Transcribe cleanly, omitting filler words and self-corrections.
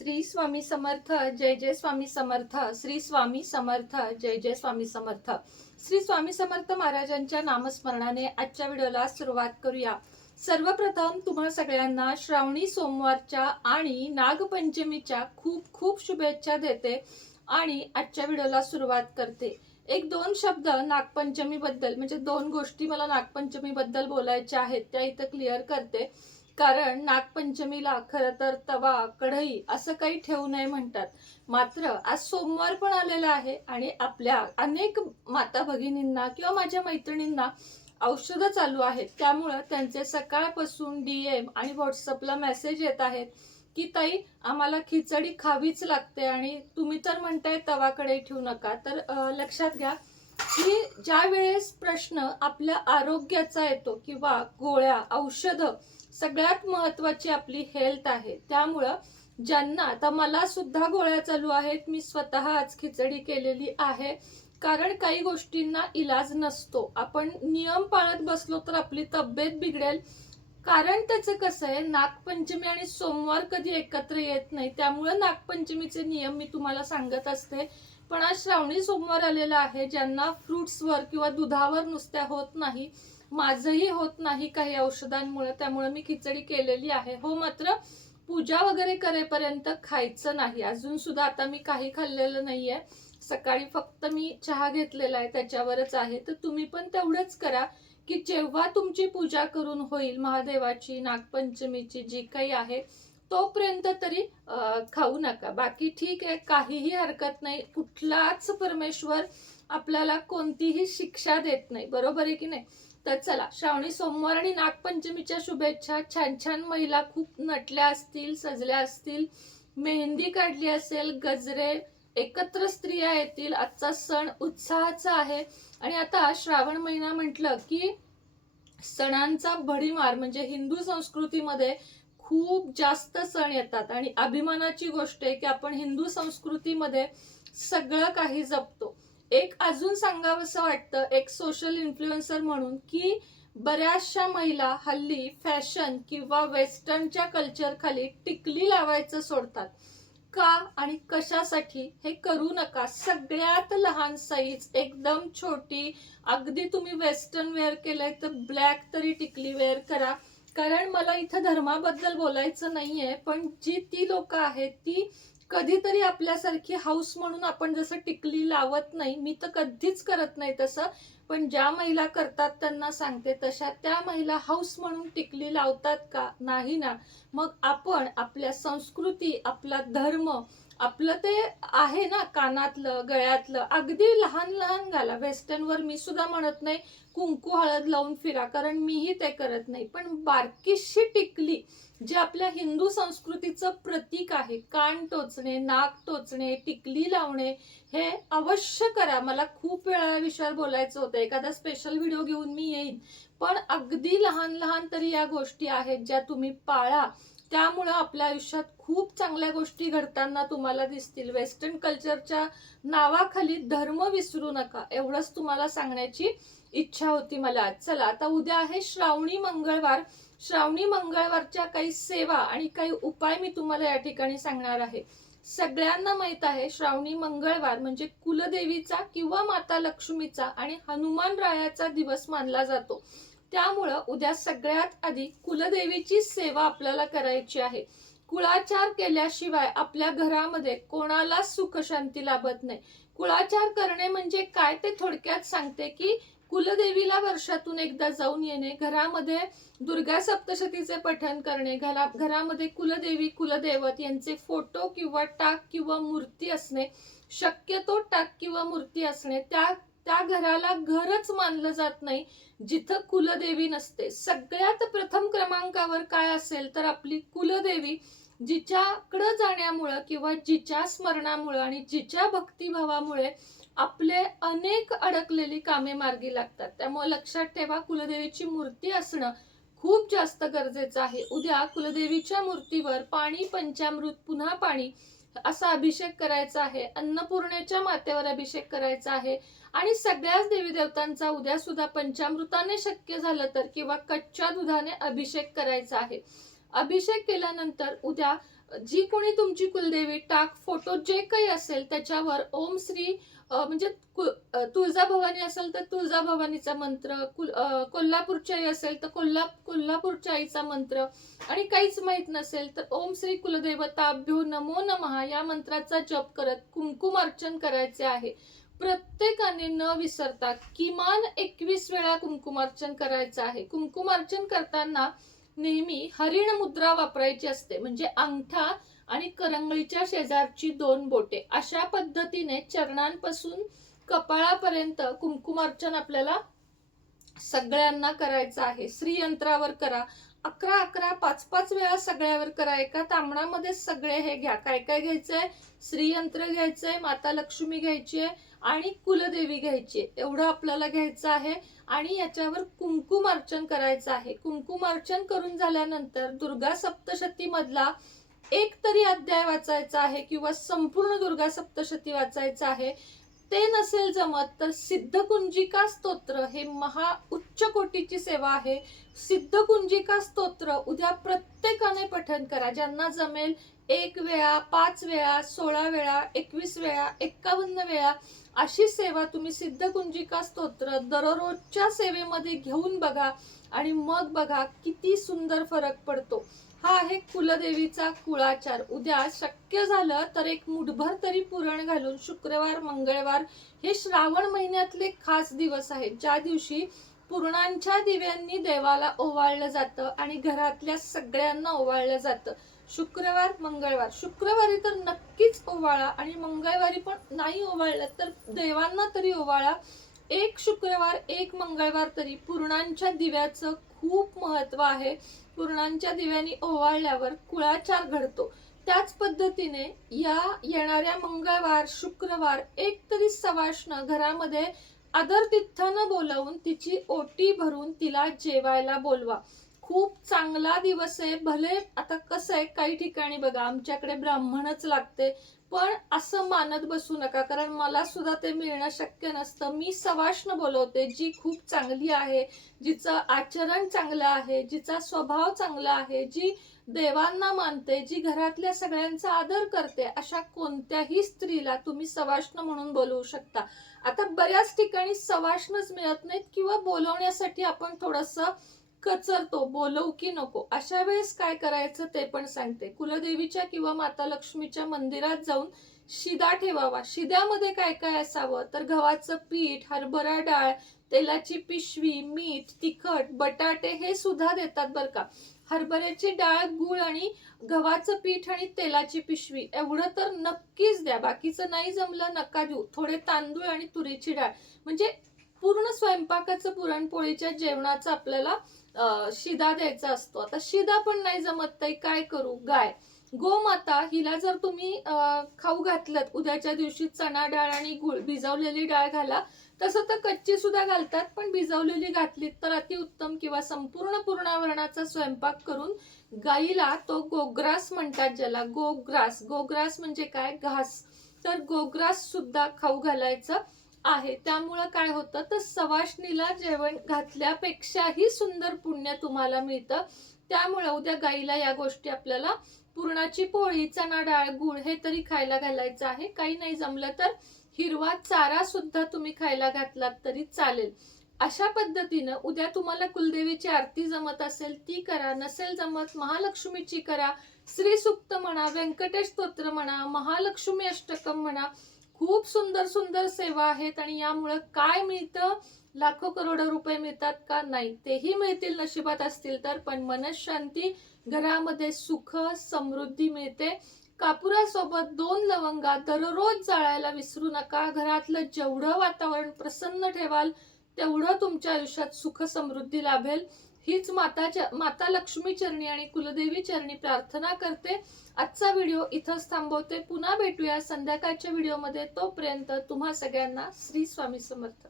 श्री स्वामी समर्थ. जय जय स्वामी समर्थ. श्री स्वामी समर्थ. जय जय स्वामी समर्थ. श्री स्वामी समर्थ महाराजांच्या नामस्मरणाने आजच्या व्हिडिओला सुरुवात करूया. सर्वप्रथम तुम्हा सगळ्यांना श्रावणी सोमवारच्या आणि नागपंचमीच्या खूप खूप शुभेच्छा देते आणि आजच्या व्हिडिओला सुरुवात करते. एक दोन शब्द नागपंचमी बद्दल, म्हणजे दोन गोष्टी मला नागपंचमी बद्दल बोलायच्या आहेत, त्या इथं क्लिअर करते. कारण नागपंचमीला खरं तर तवा कढई असं काही ठेवू नये म्हणतात. मात्र आज सोमवार पण आलेला आहे आणि आपल्या अनेक माता भगिनींना किंवा माझ्या मैत्रिणींना औषधं चालू आहेत. त्यामुळं त्यांचे सकाळपासून DM आणि व्हॉट्सअपला मेसेज येत आहेत की ताई आम्हाला खिचडी खावीच लागते आणि तुम्ही तर म्हणताय तवा कढई ठेवू नका. तर लक्षात घ्या की ज्या वेळेस प्रश्न आपल्या आरोग्याचा येतो किंवा गोळ्या औषधं, सगळ्यात महत्वाची आपली हेल्थ आहे. त्यामुळं ज्यांना, आता मला सुद्धा गोळ्या चालू आहेत, मी स्वतः आज खिचडी केलेली आहे. कारण काही गोष्टींना इलाज नसतो. आपण नियम पाळत बसलो तर आपली तब्येत बिघडेल. कारण त्याचं कसं आहे, नागपंचमी आणि सोमवार कधी एकत्र येत नाही. त्यामुळे नागपंचमीचे नियम मी तुम्हाला सांगत असते. पण आज श्रावणी सोमवार आलेला आहे. ज्यांना फ्रुट्सवर किंवा दुधावर नुसत्या होत नाही, माझंही होत नाही काही औषधांमुळे, त्यामुळे मी खिचडी केलेली आहे. हो, मात्र पूजा वगैरे करेपर्यंत खायचं नाही. अजून सुद्धा आता मी काही खाल्लेलं नाहीये. सकाळी फक्त मी चहा घेतलेला आहे, त्याच्यावरच आहे. तर तुम्ही पण तेवढंच करा की जेव्हा तुमची पूजा करून होईल महादेवाची, नागपंचमीची जी काही आहे, तोपर्यंत तरी खाऊ नका. बाकी ठीक आहे, काहीही हरकत नाही. कुठलाच परमेश्वर आपल्याला कोणतीही शिक्षा देत नाही, बरोबर आहे की नाही. तर चला, श्रावणी सोमवार आणि नागपंचमीच्या शुभेच्छा. छान छान महिला खूप नटल्या असतील, सजल्या असतील, मेहंदी काढली असेल, गजरे, एकत्र स्त्रिया येतील. आजचा सण उत्साहाचा आहे. आणि आता श्रावण महिना म्हटलं की सणांचा भडीमार, म्हणजे हिंदू संस्कृतीमध्ये खूप जास्त सण येतात आणि अभिमानाची गोष्ट आहे की आपण हिंदू संस्कृतीमध्ये सगळं काही जपतो. एक अजून सांगावंसं वाटतं, एक सोशल इन्फ्लुएन्सर म्हणून, की बऱ्याचशा महिला हल्ली फॅशन किंवा वेस्टर्नच्या कल्चर खाली टिकली लावायचं सोडतात. का आणि कशासाठी हे करू नका. सगळ्यात लहान साईज, एकदम छोटी, अगदी तुम्ही वेस्टर्न वेअर केलंय तर ब्लॅक तरी टिकली वेअर करा. कारण मला इथं धर्माबद्दल बोलायचं नाहीये, पण जी ती लोक आहेत ती कधीतरी आपल्यासारखी हाऊस म्हणून, आपण जसं टिकली लावत नाही, मी तर कधीच करत नाही तसं, पण ज्या महिला करतात त्यांना सांगते, तशा त्या महिला हाऊस म्हणून टिकली लावतात का? नाही ना. मग आपण आपल्या संस्कृती, आपला धर्म, आपलं ते आहे ना, कानातलं, गळ्यातलं, अगदी लहान लहान घाला. वेस्टर्नवर मी सुद्धा म्हणत नाही कुंकू हळद लावून फिरा, कारण मीही ते करत नाही. पण बारकीशी टिकली, जे आपल्या हिंदू संस्कृतीचं प्रतीक आहे, कान टोचणे, नाक टोचणे, टिकली लावणे, हे अवश्य करा. मला खूप वेळा या विषयावर बोलायचं होतं, एखादा स्पेशल व्हिडिओ घेऊन मी येईन. पण अगदी लहान लहान तरी या गोष्टी आहेत ज्या तुम्ही पाळा. त्यामुळं आपल्या आयुष्यात खूप चांगल्या गोष्टी घडताना तुम्हाला दिसतील. वेस्टर्न कल्चरच्या नावाखाली धर्म विसरू नका, एवढंच तुम्हाला सांगण्याची इच्छा होती मला. चला, आता उद्या आहे श्रावणी मंगळवार. श्रावणी मंगळवारच्या काही सेवा आणि काही उपाय मी तुम्हाला या ठिकाणी सांगणार आहे. सगळ्यांना माहित आहे, श्रावणी मंगळवार म्हणजे कुलदेवीचा किंवा माता लक्ष्मीचा आणि हनुमान रायाचा दिवस मानला जातो. त्यामुळं उद्या सगळ्यात आधी कुलदेवीची सेवा आपल्याला करायची आहे. कुळाचार केल्याशिवाय आपल्या घरामध्ये कोणाला सुख शांती लाभत नाही. कुळाचार करणे म्हणजे काय ते थोडक्यात सांगते की कुलदेवीला वर्षातून एकदा जाऊन येणे, घरामध्ये दुर्गा सप्तशतीचे पठण करणे, घरामध्ये कुलदेवी कुलदैवत यांचे फोटो किंवा टाक किंवा मूर्ती असणे, शक्यतो टाक किंवा मूर्ती असणे. त्या घराला घरच मानलं जात नाही जिथं कुलदेवी नसते. सगळ्यात प्रथम क्रमांकावर काय असेल तर आपली कुलदेवी, जिच्याकडं जाण्यामुळं किंवा जिच्या स्मरणामुळं आणि जिच्या भक्तिभावामुळे आपले अनेक अडकलेली कामे मार्गी लागतात. त्यामुळे लक्षात ठेवा, कुलदेवीची मूर्ती असणं खूप जास्त गरजेचं आहे. उद्या कुलदेवीच्या मूर्तीवर पाणी, पंचामृत, पुन्हा पाणी असा अभिषेक करायचा आहे. अन्नपूर्णेच्या मातेवर अभिषेक करायचा आहे. आणि सगळ्याच देवी देवतांचा उद्या सुद्धा पंचामृताने शक्य झालं तर किंवा कच्च्या दुधाने अभिषेक करायचा आहे. अभिषेक केल्यानंतर उद्या जी कोणी तुमची कुलदेवी टाक फोटो जे काही असेल त्याच्यावर ओम श्री म्हणजे तुळजाभवानी असेल तर तुळजाभवानीचा मंत्र, कोल्हापूरची आई असेल तर कोल्हापूरच्या आईचा मंत्र, आणि काहीच माहित नसेल तर ओम श्री कुलदेवताभ्यो नमो नमः या मंत्राचा जप करत कुंकुम अर्चन करायचे आहे. प्रत्येकाने न विसरता किमान 21 वेळा कुंकुमार्चन करायचं आहे. कुंकुमार्चन करताना नेहमी हरिण मुद्रा वापरायची असते, म्हणजे अंगठा आणि करंगळीच्या शेजारची 2 बोटे अशा पद्धतीने चरणांपासून कपाळापर्यंत कुंकुमार्चन आपल्याला सगळ्यांना करायचं आहे. श्रीयंत्रावर करा, 11 5 वेळा सगळ्यावर करा. एका तांबणामध्ये सगळे हे घ्या. काय काय घ्यायचंय? श्रीयंत्र घ्यायचंय, माता लक्ष्मी घ्यायची आहे आणि कुलदेवी घ्यायची, एवढं आपल्याला घ्यायचं आहे. आणि याच्यावर कुंकुम अर्चन करायचं आहे. कुंकुम अर्चन करून झाल्यानंतर दुर्गा सप्तशती मधला एक तरी अध्याय वाचायचा आहे किंवा संपूर्ण दुर्गा सप्तशती वाचायचं आहे. ते नसेल जमत तर सिद्धकुंजिका स्तोत्र हे महा उच्च कोटीची सेवा आहे. सिद्धकुंजिका स्तोत्र उद्या प्रत्येकाने पठण करा. ज्यांना जमेल 1 वेळा, 5 वेळा, 16 वेळा, 21 वेळा, 51 वेळा अशी सेवा तुम्ही सिद्धकुंजिका स्तोत्र दररोजच्या सेवेमध्ये घेऊन बघा आणि मग बघा किती सुंदर फरक पडतो. हा आहे कुलदेवीचा कुळाचार. उद्या शक्य झालं तर एक मुठभर तरी पुरण घालून शुक्रवार, मंगळवार हे श्रावण महिन्यातले खास दिवस आहेत, ज्या दिवशी पुरणांच्या दिव्यांनी देवाला ओवाळलं जातं आणि घरातल्या सगळ्यांना ओवाळलं जातं. शुक्रवार, मंगळवार, शुक्रवारी तर नक्कीच ओवाळा आणि मंगळवारी पण नाही ओवाळलं तर देवांना तरी ओवाळा. एक शुक्रवार, एक मंगळवार तरी पुरणांच्या दिव्याचं खूप महत्व आहे. पुरणांच्या दिव्यानी ओवाळल्यावर कुळाचार घडतो. त्याच पद्धतीने या येणाऱ्या मंगळवार, शुक्रवार एक तरी सवाष्ण घरामध्ये आदरातिथ्यानं बोलावून तिची ओटी भरून तिला जेवायला बोलवा. खूप चांगला दिवस आहे. भले आता कसं आहे, काही ठिकाणी बघा आमच्याकडे ब्राह्मणच लागते, पण असं मानत बसू नका, कारण मला सुद्धा ते मिळणं शक्य नसतं. मी सवाष्ण बोलवते जी खूप चांगली आहे, जिचं आचरण चांगलं आहे, जिचा स्वभाव चांगला आहे, जी देवांना मानते, जी घरातल्या सगळ्यांचा आदर करते, अशा कोणत्याही स्त्रीला तुम्ही सवाष्ण म्हणून बोलवू शकता. आता बऱ्याच ठिकाणी सवाष्णच मिळत नाहीत किंवा बोलवण्यासाठी आपण थोडंसं कचरतो, बोलवू की नको. अशा वेळेस काय करायचं ते पण सांगते. कुलदेवीच्या किंवा माता लक्ष्मीच्या मंदिरात जाऊन शिदा ठेवावा. शिद्यामध्ये काय काय असावं तर गव्हाचं पीठ, हरभरा डाळ, तेलाची पिशवी, मीठ, तिखट, बटाटे हे सुद्धा देतात बरं का. हरभऱ्याची डाळ, गूळ आणि गव्हाचं पीठ आणि तेलाची पिशवी एवढं तर नक्कीच द्या. बाकीचं नाही जमलं नका देऊ. थोडे तांदूळ आणि तुरीची डाळ, म्हणजे पूर्ण स्वयंपाकाचं, पुरणपोळीच्या जेवणाचं आपल्याला शिदा द्यायचा असतो. आता शिदा पण नाही जमत ताई, काय करू? गाय, गोमाता हिला जर तुम्ही खाऊ घातलत, उद्याच्या दिवशी चणा डाळ आणि गुळ, भिजवलेली डाळ घाला. तसं तर कच्ची सुद्धा घालतात, पण भिजवलेली घातलीत तर अतिउत्तम. किंवा संपूर्ण पूर्णावरणाचा स्वयंपाक करून गाईला, तो गोग्रास म्हणतात ज्याला, गोग्रास, गोग्रास म्हणजे काय? घास. तर गोग्रास सुद्धा खाऊ घालायचं आहे. त्यामुळं काय होतं तर सवाष्णीला जेवण घातल्यापेक्षाही सुंदर पुण्य तुम्हाला मिळतं. त्यामुळे उद्या गाईला या गोष्टी आपल्याला, पुरणाची पोळी, चणा डाळ, गुळ हे तरी खायला घालायचं आहे. काही नाही जमलं तर हिरवा चारा सुद्धा तुम्ही खायला घातलात तरी चालेल. अशा पद्धतीनं उद्या तुम्हाला कुलदेवीची आरती जमत असेल ती करा, नसेल जमत महालक्ष्मीची करा. श्री सूक्त म्हणा, व्यंकटेश स्तोत्र म्हणा, महालक्ष्मी अष्टकम म्हणा. खूप सुंदर सुंदर सेवा आहेत आणि यामुळे काय मिळतं? लाखो करोडो रुपये मिळतात का? नाही, तेही मिळतील नशिबात असतील तर, पण मनशांती, घरामध्ये सुख समृद्धी मिळते. कापुरासोबत 2 लवंगा दररोज जाळायला विसरू नका. घरातलं जेवढं वातावरण प्रसन्न ठेवाल तेवढं तुमच्या आयुष्यात सुख समृद्धी लाभेल. हीच माता लक्ष्मी चरणी आणि कुलदेवी चरणी प्रार्थना करते. आजचा व्हिडिओ इथंच थांबवते. पुन्हा भेटूया संध्याकाळच्या व्हिडिओमध्ये. तोपर्यंत तुम्हा सगळ्यांना श्री स्वामी समर्थ.